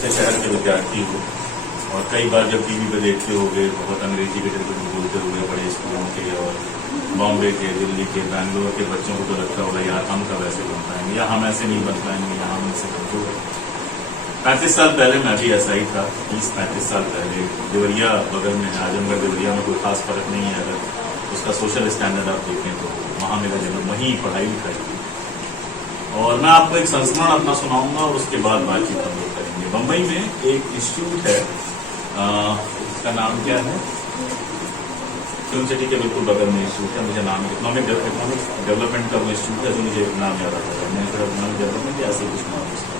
अच्छे शहर के विद्यार्थी हो और कई बार जब टीवी पे देखते होगे बहुत अंग्रेजी के टिप्पणी बोलते हुए बड़े स्कूलों के और बॉम्बे के, दिल्ली के, बैंगलोर के बच्चों को तो लगता होगा यार हम कब ऐसे बन पाएंगे या हम ऐसे नहीं बन पाएंगे या हम ऐसे कमजोर हैं। 35 साल पहले मैं भी ऐसा ही था। 30-35 साल पहले देवरिया बगल में है, आजमगढ़ देवरिया में कोई खास फर्क नहीं है। अगर उसका सोशल स्टैंडर्ड आप देखें तो वहाँ मेरा जन्म, वहीं पढ़ाई लिखाई थी। और मैं आपको एक संस्मरण अपना सुनाऊंगा और उसके बाद बातचीत हम लोग करेंगे। बम्बई में एक इंस्टीट्यूट है, इसका नाम क्या है, फिल्म सिटी के बिल्कुल बगल में इंस्टीट्यूट है, मुझे नाम इकोनॉमिक डेवलपमेंट का वो इंस्टीट्यूट है जो मुझे नाम याद आता है, इकोनॉमिक डेवलपमेंट ऐसे कुछ नाम उसका।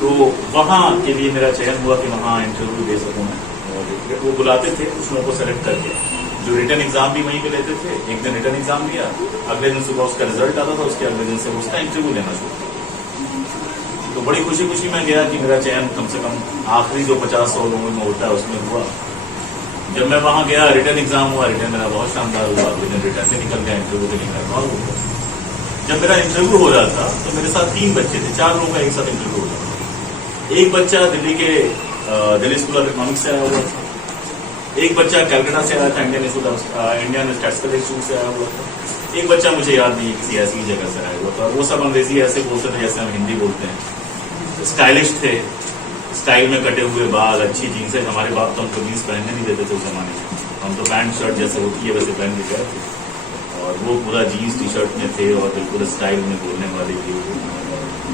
तो वहाँ के लिए मेरा चयन हुआ कि वहाँ इंटरव्यू दे सकूँ मैं। और वो बुलाते थे कुछ लोगों को सेलेक्ट करके, जो रिटर्न एग्जाम भी वहीं पे लेते थे। एक दिन रिटर्न एग्जाम दिया, अगले दिन सुबह उसका रिजल्ट आता था, उसके अगले दिन से उसका इंटरव्यू लेना शुरू किया। तो बड़ी खुशी खुशी मैं गया कि मेरा चयन कम से कम आखिरी जो 50-100 लोगों में होता है उसमें हुआ। जब मैं वहां गया, रिटर्न एग्जाम हुआ, रिटर्न मेरा बहुत शानदार हुआ, लेकिन रिटर्न से निकल गया, इंटरव्यू के लिए मेरा कॉल हो गया। जब मेरा इंटरव्यू हो रहा था तो मेरे साथ 3 बच्चे थे, 4 लोगों का एक साथ इंटरव्यू हो रहा था। एक बच्चा दिल्ली स्कूल ऑफ इकोनॉमिक्स से आया हुआ था, एक बच्चा कैलकाटा से आया था, इंडियन स्टैटिस्टिकल इंस्टीट्यूट से आया हुआ था, एक बच्चा मुझे याद नहीं है किसी ऐसी जगह से आया हुआ था। वो सब अंग्रेजी ऐसे बोलते थे जैसे हम हिंदी बोलते हैं। स्टाइलिश थे, स्टाइल में कटे हुए बाल, अच्छी जीन्स। हमारे बाप तो हमको जीन्स पहनने नहीं देते थे उस जमाने में, हम तो पैंट शर्ट जैसे होती है वैसे पहन के गए थे। और वो पूरा जीन्स टी शर्ट में थे और बिल्कुल स्टाइल में बोलने वाले थे।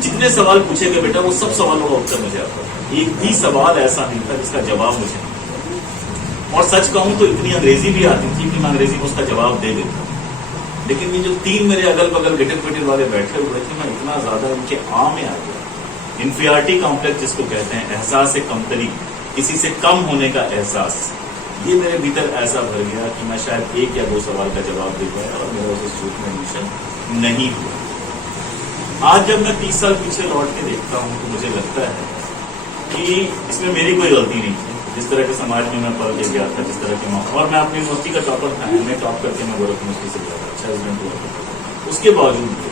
जितने सवाल पूछे गए बेटा, वो सब सवालों का उत्तर मुझे आता था। एक भी सवाल ऐसा नहीं था जिसका जवाब मुझे नहीं। और सच कहूं तो इतनी अंग्रेजी भी आती थी कि मैं अंग्रेजी में उसका जवाब दे देता। लेकिन ये जो 3 मेरे अगल बगल गिटर पिटर वाले बैठे हुए थे, मैं इतना ज्यादा उनके आ में आ गया। इंफीरियरिटी कॉम्प्लेक्स जिसको कहते हैं, एहसास कमतरी, किसी से कम होने का एहसास, ये मेरे भीतर ऐसा भर गया कि मैं शायद 1 या 2 सवाल का जवाब दे पाया और मेरा उस इंस्टीट्यूट में एडमिशन नहीं हुआ। आज जब मैं 30 साल पीछे लौट के देखता हूँ तो मुझे लगता है कि इसमें मेरी कोई गलती नहीं थी। जिस तरह के समाज में मैं पढ़ के गया था, जिस तरह के माहौल, और मैं अपनी यूनिवर्सिटी का टॉपर था, मैं टॉप करके मैं गोरखपुर यूनिवर्सिटी से गया, अच्छा रिजल्ट हुआ, उसके बावजूद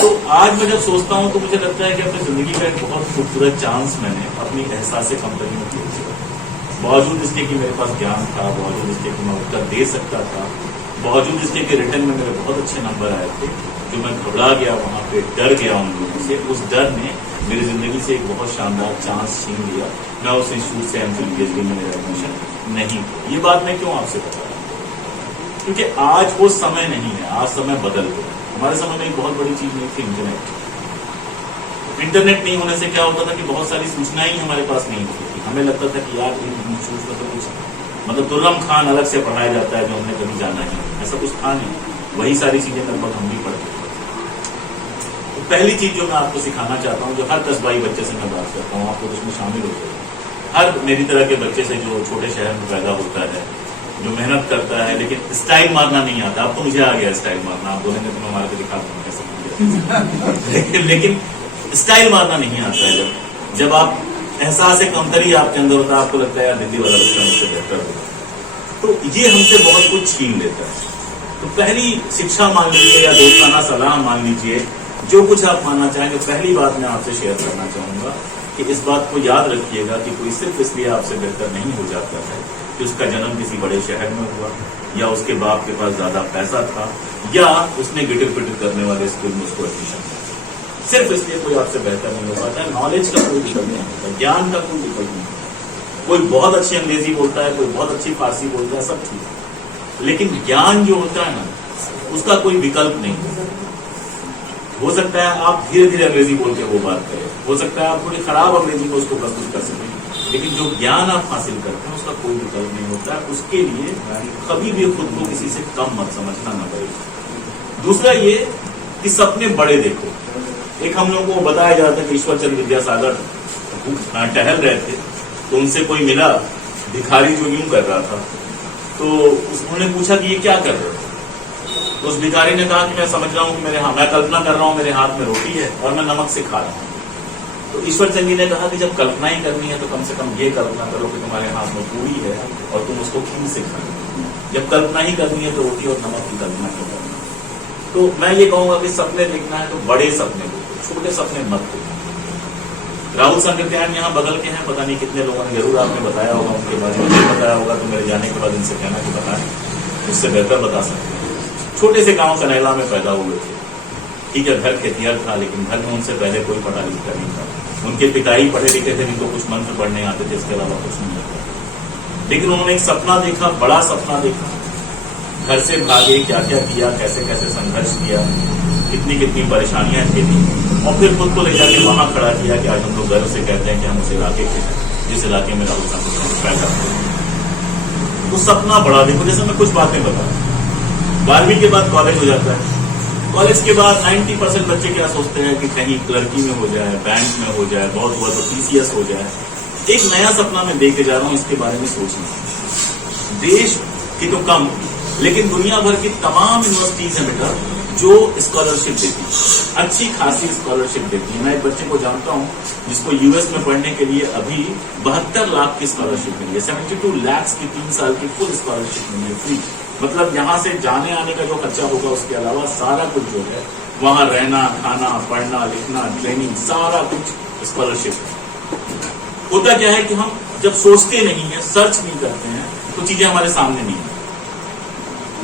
तो आज मैं जब सोचता हूँ तो मुझे लगता है कि अपनी जिंदगी का एक बहुत खूबसूरत चांस मैंने अपनी एहसास कंपनी में किया। बावजूद इसके कि मेरे पास ज्ञान था, बावजूद इसके कि मैं उत्तर दे सकता था, बावजूद इसके कि रिटर्न में मेरे बहुत अच्छे नंबर आए थे, जो मैं घबरा गया, वहां पे डर गया उन लोगों से। उस डर ने मेरी जिंदगी से एक बहुत शानदार चांस छीन लिया। मैं उस इंस्टीट्यूट से एमफिल पीएचडी में मेरा एडमिशन नहीं हुआ। ये बात मैं क्यों आपसे बता रहा हूँ? क्योंकि आज वो समय नहीं है, आज समय बदल गया। हमारे समय में एक बहुत बड़ी चीज नहीं थी इंटरनेट। इंटरनेट नहीं होने से क्या होता था कि बहुत सारी सूचनाएं ही हमारे पास नहीं होती थी। हमें लगता था कि यार इंस्टीट्यूट में तो कुछ मतलब दुर्लभ खान अलग से पढ़ाया जाता है जो हमने कभी जाना ही, ऐसा कुछ था नहीं। वही सारी चीजें लगभग हम भी पढ़ते थे। तो पहली चीज जो मैं आपको सिखाना चाहता हूँ, जो हर 10-22 बच्चे से मैं बात करता हूँ, आपको उसमें शामिल हो जाए। हर मेरी तरह के बच्चे से जो छोटे शहर में पैदा होता है, जो मेहनत करता है, लेकिन स्टाइल मारना नहीं आता। अब तो मुझे आ गया स्टाइल मारना, आप बोलेंगे तो मैं मार के दिखा दूंगा कैसे लेकिन स्टाइल मारना नहीं आता है। जब आप एहसास कमतरी आपके अंदर होता है, आपको लगता है यार दिल्ली वाला बच्चा मुझसे बेहतर होगा, तो ये हमसे बहुत कुछ छीन लेता है। तो पहली शिक्षा मान लीजिए या दोस्ताना सलाह मान लीजिए, जो कुछ आप मानना चाहेंगे, पहली बात मैं आपसे शेयर करना चाहूंगा कि इस बात को याद रखिएगा कि कोई सिर्फ इसलिए आपसे बेहतर नहीं हो जाता है कि उसका जन्म किसी बड़े शहर में हुआ, या उसके बाप के पास ज्यादा पैसा था, या उसने गिटर पिटर करने वाले स्कूल में उसको एडमिशन। सिर्फ इसलिए कोई आपसे बेहतर नहीं हो पाता है। नॉलेज का कोई विकल्प नहीं होता, ज्ञान का कोई विकल्प नहीं होता। कोई बहुत अच्छी अंग्रेजी बोलता है, कोई बहुत अच्छी फारसी बोलता है, सब ठीक है, लेकिन ज्ञान जो होता है ना, उसका कोई विकल्प नहीं होता। हो सकता है आप धीरे धीरे अंग्रेजी बोल के वो बात करें, हो सकता है आप थोड़ी खराब अंग्रेजी को उसको प्रस्तुत कर सकें, लेकिन जो ज्ञान आप हासिल करते हैं उसका कोई विकल्प नहीं होता है। उसके लिए कभी भी खुद को किसी से कम मत समझना ना पड़ेगा। दूसरा ये कि सपने बड़े देखो। एक हम लोगों को बताया जाता है कि ईश्वर चंद्र विद्यासागर टहल रहे थे, तो उनसे कोई मिला भिखारी जो यूं कर रहा था, तो उन्होंने पूछा कि ये क्या कर रहे हो? तो उस भिखारी ने कहा कि मैं समझ रहा हूँ कि मैं कल्पना कर रहा हूँ, मेरे हाथ में रोटी है और मैं नमक से खा रहा हूँ। तो ईश्वर चंद्र जी ने कहा कि जब कल्पना ही करनी है तो कम से कम ये कल्पना करो कि तुम्हारे हाथ में पूरी है और तुम उसको घी से खाओ। जब कल्पना ही करनी है तो रोटी और नमक की कल्पना क्यों करना? तो मैं ये कहूंगा कि सपने देखना है तो बड़े सपने देखो, छोटे सपने मत देखो। राहुल संकृत्यायन यहाँ बगल के हैं, पता नहीं कितने लोगों ने जरूर आपने बताया होगा, उनके बारे में नहीं बताया होगा तो मेरे जाने के बाद इनसे कहना कि पता नहीं, उससे बेहतर बता सकते हैं। छोटे से गांव कनैला में पैदा हुए थे, ठीक है, घर खेतिहर था, लेकिन घर में उनसे पहले कोई पढ़ा लिखा नहीं था। उनके पिताई पढ़े लिखे थे, जिनको कुछ मंत्र पढ़ने आते थे, इसके अलावा कुछ नहीं आता। लेकिन उन्होंने एक सपना देखा, बड़ा सपना देखा, घर से भागे, क्या क्या किया, कैसे कैसे संघर्ष किया, कितनी कितनी परेशानियां झेली, और फिर खुद को ले जाके वहां खड़ा किया कि आज हम लोग गर्व से कहते हैं कि हम उस इलाके के हैं जिस इलाके में राहुल संकृत्यायन पैदा हुए। तो सपना बड़ा देखो, जैसे मैं कुछ बातें बता, 12वीं के बाद कॉलेज हो जाता है। कॉलेज के बाद 90% बच्चे क्या सोचते हैं कि कहीं क्लर्की में हो जाए, बैंक में हो जाए, बहुत हुआ तो TCS हो जाए। एक नया सपना मैं देख के जा रहा हूं, इसके बारे में सोचना। देश की तो कम, लेकिन दुनिया भर की तमाम यूनिवर्सिटीज हैं बेटा जो स्कॉलरशिप देती है, अच्छी खासी स्कॉलरशिप देती है। मैं एक बच्चे को जानता हूं जिसको US में पढ़ने के लिए अभी 72 लाख की स्कॉलरशिप मिली है, 72 लाख की 3 साल की फुल स्कॉलरशिप मिली है, फ्री। मतलब यहाँ से जाने आने का जो खर्चा होगा उसके अलावा सारा कुछ जो है, वहां रहना, खाना, पढ़ना, लिखना, ट्रेनिंग, सारा कुछ स्कॉलरशिप। होता क्या है कि हम जब सोचते नहीं है, सर्च नहीं करते हैं, तो चीजें हमारे सामने नहीं है।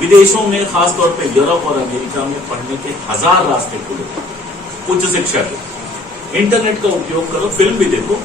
विदेशों में, खासतौर पे यूरोप और अमेरिका में पढ़ने के 1000 रास्ते खुले, उच्च शिक्षा के। इंटरनेट का उपयोग करो, फिल्म भी देखो,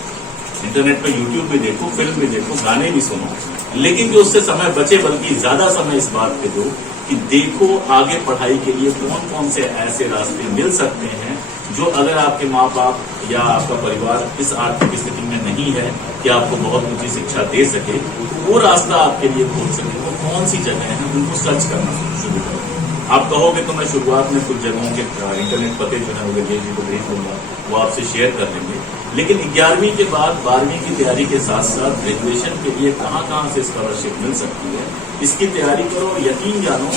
इंटरनेट पे YouTube भी देखो, फिल्म भी देखो, गाने भी सुनो, लेकिन जो उससे समय बचे, बल्कि ज्यादा समय इस बात पे दो कि देखो आगे पढ़ाई के लिए कौन कौन से ऐसे रास्ते मिल सकते हैं जो अगर आपके माँ बाप या आपका परिवार इस आर्थिक स्थिति में नहीं है कि आपको बहुत ऊंची शिक्षा दे सके, वो रास्ता आपके लिए खोल सके। वो कौन सी जगह है, उनको सर्च करना शुरू करो। आप कहोगे तो मैं शुरुआत में कुछ जगहों के इंटरनेट पते जो है वो जी को भेज दूंगा, वो आपसे शेयर कर लेंगे। लेकिन 11वीं के बाद 12वीं की तैयारी के साथ साथ ग्रेजुएशन के लिए कहाँ कहाँ से स्कॉलरशिप मिल सकती है, इसकी तैयारी करो। यकीन जानो,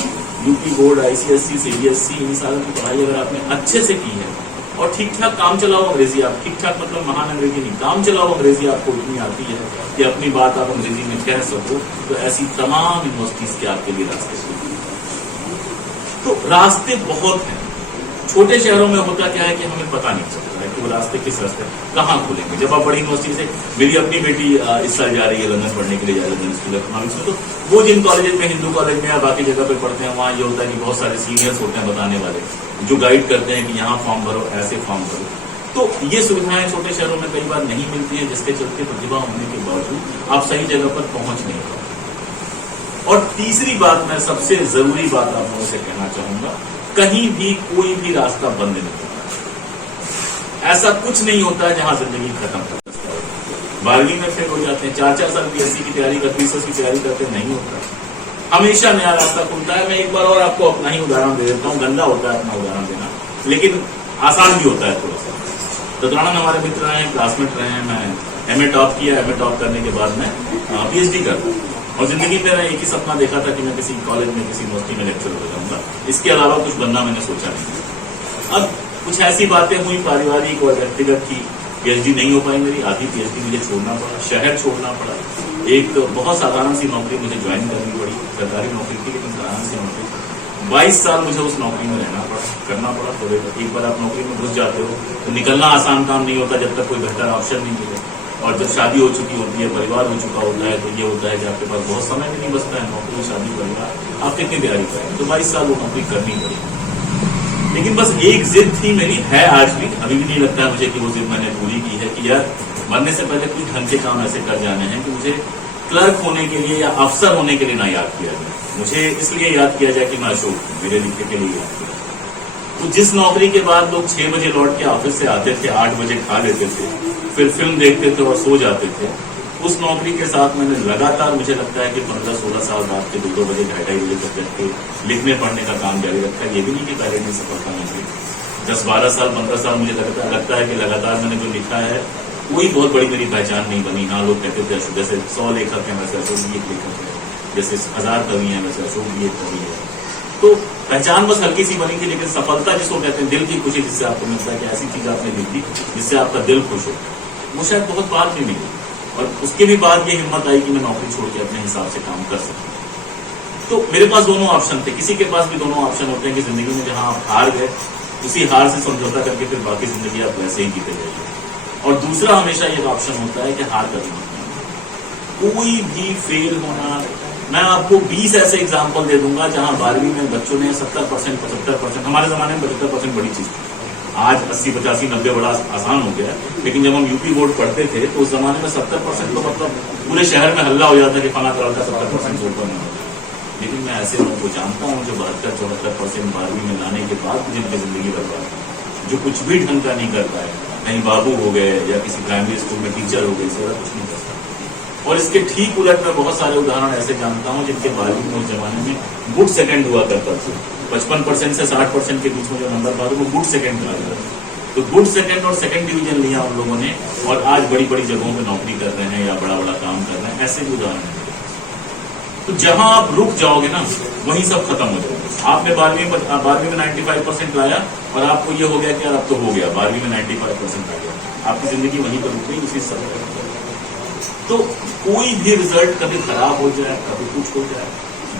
यूपी बोर्ड, ICSE, CBSE, इन सालों की पढ़ाई अगर आपने अच्छे से की है और ठीक ठाक काम चलाओ अंग्रेजी, आप ठीक ठाक मतलब महान अंग्रेजी नहीं, काम चलाओ अंग्रेजी आपको इतनी आती है कि अपनी बात आप अंग्रेजी में कह सको, तो ऐसी तमाम यूनिवर्सिटीज के आपके लिए रास्ते खुलेंगे। तो रास्ते बहुत हैं। छोटे शहरों में होता क्या है कि हमें पता नहीं चलता है कि वो रास्ते किस रास्ते कहाँ खुलेंगे। जब आप बड़ी यूनिवर्सिटी से, मेरी अपनी बेटी इस साल जा रही है लंदन पढ़ने के लिए, जा रही है लंदन स्कूल ऑफ इकोनॉमिक्स में, तो वो जिन कॉलेज में, हिंदू कॉलेज में या बाकी जगह पे पढ़ते हैं, वहाँ ये होता है कि बहुत सारे सीनियर्स होते हैं बताने वाले, जो गाइड करते हैं कि यहाँ फॉर्म भरो, ऐसे फॉर्म भरो। तो ये सुविधाएं छोटे शहरों में कई बार नहीं मिलती है, जिसके चलते प्रतिभा होने के बावजूद आप सही जगह पर पहुंच नहीं पाते। और तीसरी बात, मैं सबसे जरूरी बात आप लोगों से कहना चाहूंगा, कहीं भी कोई भी रास्ता बंद नहीं होता। ऐसा कुछ नहीं होता है जहां जिंदगी खत्म कर सकता है। 12वीं में फेल हो जाते हैं, 4-4 साल BSc की तैयारी करते, BSc की तैयारी करते, नहीं होता। हमेशा नया रास्ता खुलता है। मैं एक बार और आपको अपना ही उदाहरण दे देता हूँ। गंदा होता है अपना उदाहरण देना, लेकिन आसान भी होता है थोड़ा सा। ददरानंद हमारे मित्र रहे हैं, क्लासमेट रहे हैं। मैं MA टॉप किया, MA टॉप करने के बाद मैं PhD करता हूँ, और जिंदगी में मेरा एक ही सपना देखा था कि मैं किसी कॉलेज में, किसी यूनिवर्सिटी में लेक्चर हो जाऊंगा। इसके अलावा कुछ बनना मैंने सोचा नहीं। अब कुछ ऐसी बातें हुई पारिवारिक और व्यक्तिगत की, PhD नहीं हो पाई मेरी, आधी PhD मुझे छोड़ना पड़ा, शहर छोड़ना पड़ा। एक बहुत साधारण सी नौकरी मुझे ज्वाइन करनी पड़ी, सरकारी नौकरी थी लेकिन साधारण सी नौकरी। 22 साल मुझे उस नौकरी में रहना पड़ा, करना पड़ा। तो एक बार आप नौकरी में घुस जाते हो तो निकलना आसान काम नहीं होता जब तक कोई बेहतर ऑप्शन नहीं मिले। और जब शादी हो चुकी होती है, परिवार हो चुका होता है, तो ये होता है कि आपके पास बहुत समय भी नहीं बचता है। नौकरी, शादी, परिवार, आप कितनी तैयारी करें। तो 22 साल वो नौकरी करनी पड़ी। लेकिन बस एक जिद थी मेरी, है आज भी, अभी भी नहीं लगता है मुझे कि वो जिद मैंने पूरी की है, कि यार मरने से पहले कुछ ढंग के काम ऐसे कर जाने हैं कि मुझे क्लर्क होने के लिए या अफसर होने के लिए ना याद किया जाए, मुझे इसलिए याद किया जाए कि मैं अशोक हूँ, मेरे लिखने के लिए याद किया। तो जिस नौकरी के बाद लोग 6 बजे लौट के ऑफिस से आते थे, 8 बजे खा लेते थे, फिर फिल्म देखते थे और सो जाते थे, उस नौकरी के साथ मैंने लगातार, मुझे लगता है कि 15-16 साल रात के 2-2 बजे, 2:30 बजे तक बैठ के लिखने पढ़ने का काम जारी रखा है। ये भी नहीं कि पहले नहीं सफलता मिली। 10-12 साल, 15 साल मुझे लगता है कि लगातार मैंने जो लिखा है कोई बहुत बड़ी मेरी पहचान नहीं बनी। हाँ, लोग कहते थे जैसे 100 लेखक हैं वैसे अशोक भी एक लेखक है, जैसे 1000 कवि हैं वैसे अशोक भी एक कवि है। तो पहचान बस हल्की सी बनी थी, लेकिन सफलता जिसको कहते हैं, दिल की खुशी जिससे आपको मिलता है कि ऐसी चीज आपने लिख दी जिससे आपका दिल खुश हो, वो शायद बहुत बार भी मिली। और उसके भी बाद ये हिम्मत आई कि मैं नौकरी छोड़ के अपने हिसाब से काम कर सकूं। तो मेरे पास दोनों ऑप्शन थे। किसी के पास भी दोनों ऑप्शन होते हैं कि जिंदगी में जहां आप हार गए, उसी हार से समझौता करके फिर बाकी जिंदगी आप वैसे ही जीते जाइए। और दूसरा हमेशा ये ऑप्शन होता है कि हार कर कोई भी फेल होना। मैं आपको 20 ऐसे एग्जाम्पल दे दूंगा जहां 12वीं में बच्चों ने 70%, 75%, हमारे जमाने में 75% बड़ी चीज थी, आज 80, 85, 90 बड़ा आसान हो गया। लेकिन जब हम यूपी बोर्ड पढ़ते थे तो उस जमाने में 70% तो मतलब पूरे शहर में हल्ला हो जाता कि फला कलर का 70% से ऊपर नहीं होता। लेकिन मैं ऐसे लोगों को जानता हूँ जो 72-74% 12वीं में लाने के बाद मुझे उनकी जिंदगी बर्बाद, जो कुछ भी ढंग का नहीं कर पाए, कहीं बाबू हो गए या किसी प्राइमरी स्कूल में टीचर हो गए, इससे कुछ नहीं कर सकता। और इसके ठीक उलट मैं बहुत सारे उदाहरण ऐसे जानता हूं जिनके 12वीं में उस जमाने में गुड सेकंड हुआ करता था। 55% से 60% के बीच में जो नंबर पाते वो गुड सेकंड कहा जाता है। तो गुड सेकंड और सेकंड डिवीजन लिया उन लोगों ने और आज बड़ी बड़ी जगहों पे नौकरी कर रहे हैं या बड़ा बड़ा काम कर रहे हैं। ऐसे भी उदाहरण है। तो जहां आप रुक जाओगे ना वहीं सब खत्म हो जाएगा। आपने 12वीं में 95% लाया और आपको ये हो गया कि यार अब तो हो गया, 12वीं में 95% आ गया, आपकी जिंदगी वहीं पर रुक गई, उसी सब। तो कोई भी रिजल्ट कभी खराब हो जाए, कभी कुछ हो जाए,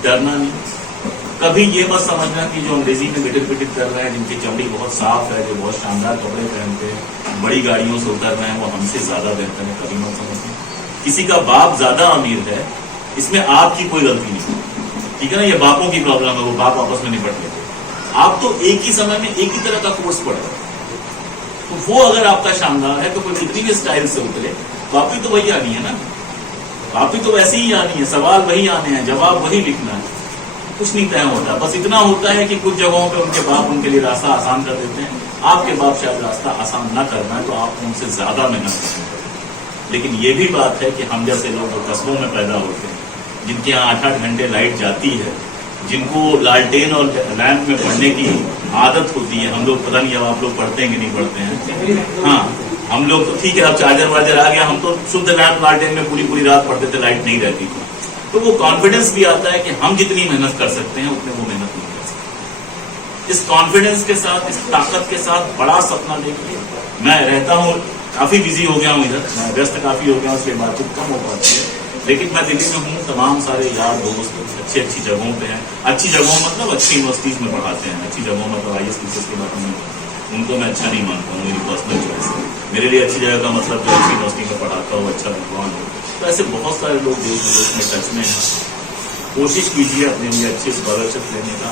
डरना नहीं। कभी ये मत समझना कि जो अंग्रेजी में गिटिर पिटिर कर रहे हैं, जिनकी चमड़ी बहुत साफ है, जो बहुत शानदार कपड़े पहनते हैं, बड़ी गाड़ियों से उतर रहे हैं, वो हमसे ज्यादा बेहतर है। कभी मत समझना। किसी का बाप ज्यादा अमीर है, इसमें आपकी कोई गलती नहीं, ठीक है ना। ये बापों की प्रॉब्लम है, वो बाप आपस में निपट लेते। आप तो एक ही समय में एक ही तरह का कोर्स पढ़ रहे हैं, तो वो अगर आपका शानदार है तो कोई कितनी भी स्टाइल से उतरे, वापी तो वही आनी है ना, वापी तो वैसे ही आनी है, सवाल वही आने हैं, जवाब वही लिखना है, कुछ नहीं तय होता। बस इतना होता है कि कुछ जगहों पे उनके बाप उनके लिए रास्ता आसान कर देते हैं। आपके बाप शायद रास्ता आसान ना करना है तो आप उनसे ज्यादा मेहनत करते। लेकिन ये भी बात है कि हम जैसे लोग कस्बों में पैदा होते हैं, जिनके यहाँ 8-8 घंटे लाइट जाती है, जिनको लालटेन और लैंप में पढ़ने की आदत होती है। हम लोग पता नहीं अब आप लोग पढ़ते हैं कि नहीं पढ़ते हैं। हाँ, हम लोग तो ठीक है, अब चार्जर वार्जर आ गया, हम तो शुद्ध लैंप लालटेन में पूरी पूरी रात पढ़ते थे, लाइट नहीं रहती थी। तो वो कॉन्फिडेंस भी आता है कि हम जितनी मेहनत कर सकते हैं उतने वो मेहनत नहीं कर सकते। इस कॉन्फिडेंस के साथ, इस ताकत के साथ बड़ा सपना देखिए। मैं रहता हूँ, काफी बिजी हो गया हूँ इधर, मैं व्यस्त काफी हो गया हूँ, इसलिए बातचीत कम हो पाती है। लेकिन मैं दिल्ली में हूँ, तमाम सारे यार दोस्त अच्छी अच्छी जगहों पे हैं। अच्छी जगहों मतलब अच्छी यूनिवर्सिटीज में पढ़ाते हैं। अच्छी जगहों मतलब IAS की बात नहीं, उनको मैं अच्छा नहीं मानता हूँ, मेरी पर्सनल चॉइस है। मेरे लिए अच्छी जगह का मतलब जो अच्छी यूनिवर्सिटी में पढ़ाता हूँ, अच्छा विद्वान हो। तो ऐसे बहुत सारे लोग देश विदेश में टच में हैं। कोशिश कीजिए अपने लिए अच्छे स्कॉलरशिप लेने का,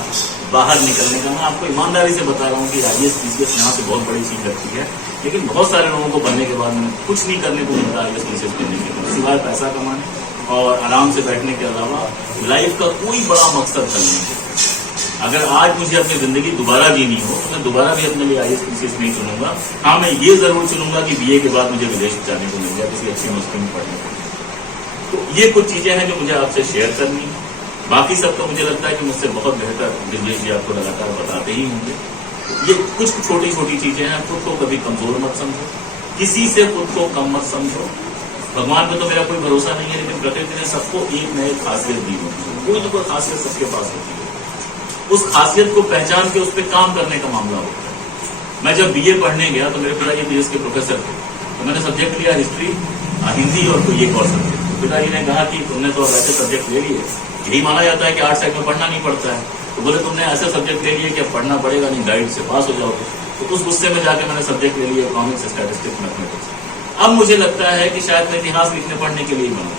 बाहर निकलने का। मैं आपको ईमानदारी से बता रहा हूँ कि IAS PCS यहाँ से बहुत बड़ी चीज लगती है, लेकिन बहुत सारे लोगों को बनने के बाद मैंने कुछ नहीं करने को मिलता IAS PCS लेने के बाद, सिवाय पैसा कमाने और आराम से बैठने के अलावा लाइफ का कोई बड़ा मकसद हल नहीं है। अगर आज मुझे अपनी जिंदगी दोबारा जीनी हो तो मैं दोबारा भी अपने लिए IAS PCS नहीं चुनूंगा। हाँ, मैं ये जरूर चुनूंगा कि BA के बाद मुझे विदेश जाने को मिल जाए, किसी अच्छी यूनिवर्सिटी में पढ़ने को। तो ये कुछ चीजें हैं जो मुझे आपसे शेयर करनी है। बाकी सब तो मुझे लगता है कि मुझसे बहुत बेहतर ब्रिजेश जी आपको लगातार बताते ही होंगे। ये कुछ छोटी छोटी चीजें हैं। खुद को कभी कमजोर मत समझो, किसी से खुद को कम मत समझो। भगवान पे तो मेरा कोई भरोसा नहीं है, लेकिन प्रकृति ने सबको एक न एक खासियत दी होती है, कोई ना कोई खासियत सबके पास होती है। उस खासियत को पहचान के उस पर काम करने का मामला होता है। मैं जब BA पढ़ने गया तो मेरे पिताजी BS के प्रोफेसर थे, तो मैंने सब्जेक्ट लिया हिस्ट्री, हिंदी और कोई एक और सब्जेक्ट। पिताजी ने कहा कि तुमने तो ऐसे सब्जेक्ट ले लिए, यही माना जाता है कि 8 साइड में पढ़ना नहीं पड़ता है, तो बोले तुमने ऐसे सब्जेक्ट ले लिए कि अब पढ़ना पड़ेगा नहीं, गाइड से पास हो जाओगे। तो उस गुस्से में जाके मैंने सब्जेक्ट ले लिया इकोनॉमिक्स, स्टैटिस्टिक्स, मैथमेटिक्स। अब मुझे लगता है कि शायद मैं इतिहास लिखने पढ़ने के लिए बना।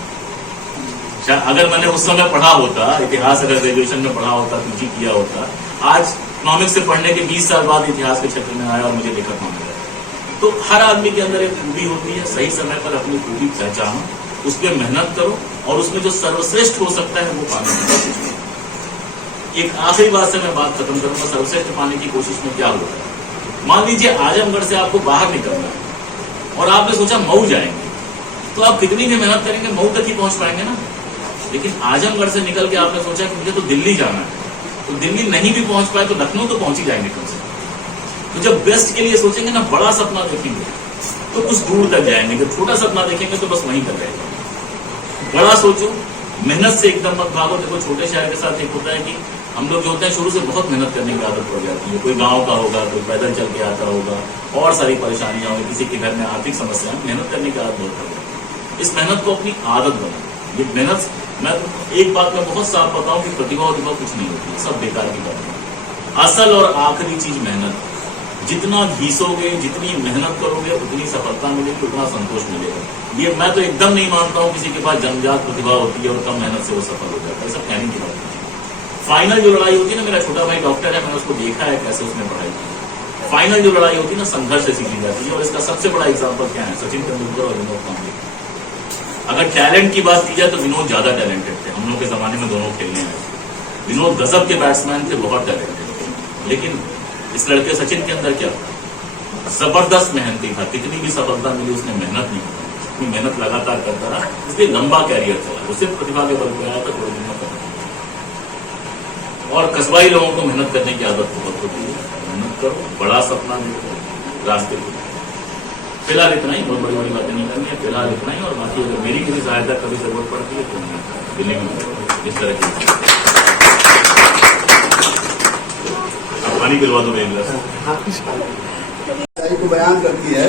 अगर मैंने उस समय पढ़ा होता इतिहास, अगर ग्रेजुएशन में पढ़ा होता, PG किया होता, आज इकोनॉमिक्स से पढ़ने के 20 साल बाद इतिहास के क्षेत्र में आया और मुझे लेखक माना जाए। तो हर आदमी के अंदर एक खूबी होती है, सही समय पर अपनी खूबी पहचानो, उस पर मेहनत करो और उसमें जो सर्वश्रेष्ठ हो सकता है वो पाने की कोशिश करो। एक आखिरी बात से मैं बात खत्म करूंगा, सर्वश्रेष्ठ पाने की कोशिश में क्या होता है। मान लीजिए आजमगढ़ से आपको बाहर निकलना है और आपने सोचा मऊ जाएंगे, तो आप कितनी भी मेहनत करेंगे मऊ तक ही पहुंच पाएंगे ना। लेकिन आजमगढ़ से निकल के आपने सोचा कि मुझे तो दिल्ली जाना है, तो दिल्ली नहीं भी पहुंच पाए तो लखनऊ तो पहुंच ही जाएंगे कम से कम। तो जब बेस्ट के लिए सोचेंगे ना, बड़ा सपना देखेंगे तो कुछ दूर तक जाएंगे। जब छोटा सपना देखेंगे तो बस वहीं तक रहेगा। बड़ा सोचो, मेहनत से एकदम मत भागो। देखो छोटे शहर के साथ एक होता है कि हम लोग जो होते हैं शुरू से बहुत मेहनत करने की आदत पड़ जाती है। कोई गांव का होगा, कोई पैदल चल के आता होगा, और सारी परेशानियां होंगी, किसी के घर में आर्थिक समस्या, मेहनत करने की आदत बहुत पड़ जाती है। इस मेहनत को अपनी आदत बनाओ। ये मेहनत, मैं एक बात मैं बहुत साफ बताऊं कि प्रतिभा कुछ नहीं होती है, सब बेकार की बात है। असल और आखिरी चीज मेहनत। जितना घीसोगे, जितनी मेहनत करोगे, उतनी सफलता मिलेगी, उतना संतोष मिलेगा। ये मैं तो एकदम नहीं मानता हूँ किसी के पास जन्मजात प्रतिभा होती है और कम मेहनत से वो सफल हो जाता है, सब कहने की बात नहीं। फाइनल जो लड़ाई होती है ना, मेरा छोटा भाई डॉक्टर है, मैंने उसको देखा है कैसे उसने पढ़ाई की। फाइनल जो लड़ाई होती है ना, संघर्ष से सीखी जाती है। और इसका सबसे बड़ा एग्जाम्पल क्या है? सचिन तेंदुलकर और विनोद कांबले। अगर टैलेंट की बात की जाए तो विनोद ज्यादा टैलेंटेड थे, हम लोग के जमाने में दोनों खेलने आए थे। विनोद गजब के बैट्समैन थे, बहुत टैलेंटेड थे, लेकिन इस लड़के सचिन के अंदर क्या था? जबरदस्त मेहनती था, कितनी भी सफलता मिली उसने मेहनत नहीं की, अपनी मेहनत लगातार करता रहा, इसलिए लंबा कैरियर चला। वो सिर्फ प्रतिभा के बल पर आया था, थोड़ी मेहनत करना। और कस्बाई लोगों को मेहनत करने की आदत बहुत होती है, मेहनत करो, बड़ा सपना देखो, रास्ते को। फिलहाल इतना ही, बहुत बड़ी बड़ी बातें नहीं करनी है, फिलहाल इतना ही। और बाकी अगर मेरी किसी सहायता कभी जरूरत पड़ती है तो मैं दिल्ली में इस तरह की पानी पिलवा दो मेरे को बयान करती है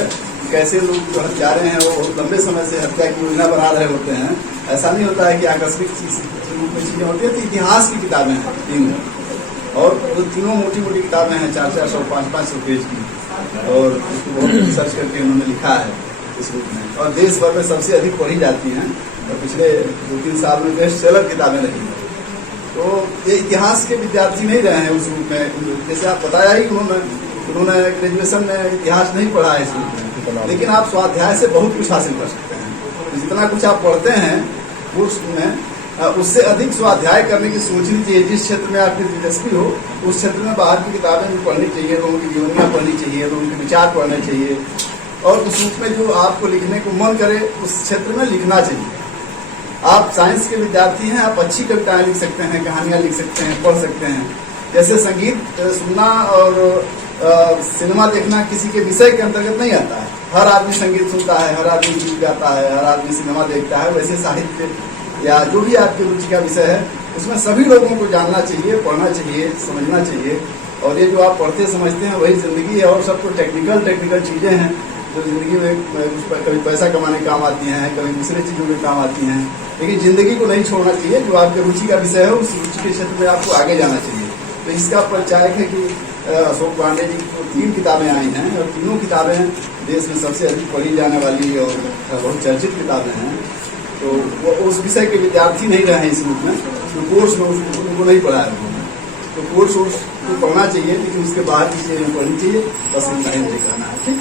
कैसे लोग जो हत्यारे हैं वो बहुत लंबे समय से हत्या की योजना बना रहे होते हैं। ऐसा नहीं होता है कि आकस्मिक रूप में चीजें होती है। तो इतिहास की किताबें हैं 3, और वो तीनों मोटी मोटी किताबें हैं, 400-400, 500-500 पेज की, और उसको बहुत रिसर्च करके उन्होंने लिखा है इस रूप में, और देश भर में सबसे अधिक पढ़ी जाती हैं, और पिछले 2-3 साल में बेस्ट सेलर किताबें रही हैं। तो ये इतिहास के विद्यार्थी नहीं रहे हैं उस रूप में, जैसे आप बताया ही उन्होंने ग्रेजुएशन में इतिहास नहीं पढ़ा है इस रूप में, लेकिन आप स्वाध्याय से बहुत कुछ हासिल कर सकते हैं। जितना कुछ आप पढ़ते हैं कोर्स में, उससे अधिक स्वाध्याय करने की सोचनी चाहिए। जिस क्षेत्र में आपकी दिलचस्पी हो उस क्षेत्र में बाहर की किताबें भी पढ़नी चाहिए, लोगों की जीवनियाँ पढ़नी चाहिए, लोगों के विचार पढ़ने चाहिए, और उस रूप में जो आपको लिखने को मन करे उस क्षेत्र में लिखना चाहिए। आप साइंस के विद्यार्थी हैं, आप अच्छी कविताएं लिख सकते हैं, कहानियां लिख सकते हैं, पढ़ सकते हैं। जैसे संगीत सुनना और सिनेमा देखना किसी के विषय के अंतर्गत नहीं आता है। हर आदमी संगीत सुनता है, हर आदमी गीत गाता है, हर आदमी सिनेमा देखता है। वैसे साहित्य या जो भी आपकी रुचि का विषय है उसमें सभी लोगों को जानना चाहिए, पढ़ना चाहिए, समझना चाहिए। और ये जो आप पढ़ते समझते हैं वही जिंदगी है। और सब तो टेक्निकल चीजें हैं जो जिंदगी में कभी पैसा कमाने काम आती हैं, कभी दूसरे चीजों में काम आती हैं, लेकिन जिंदगी को नहीं छोड़ना चाहिए। जो आपके रुचि का विषय है उस रुचि के क्षेत्र में आपको आगे जाना चाहिए। तो इसका परिचायक है कि अशोक पांडे जी को 3 किताबें आई हैं, और तीनों किताबें देश में सबसे अधिक पढ़ी जाने वाली और बहुत चर्चित किताबें हैं। तो वो उस विषय के विद्यार्थी नहीं रहे हैं इस रूप में, तो कोर्स में उनको नहीं पढ़ा है उन्होंने। तो कोर्स को पढ़ना चाहिए, लेकिन उसके बाहर की चीजें पढ़नी चाहिए। बस इतना ही मुझे कहना है। ठीक।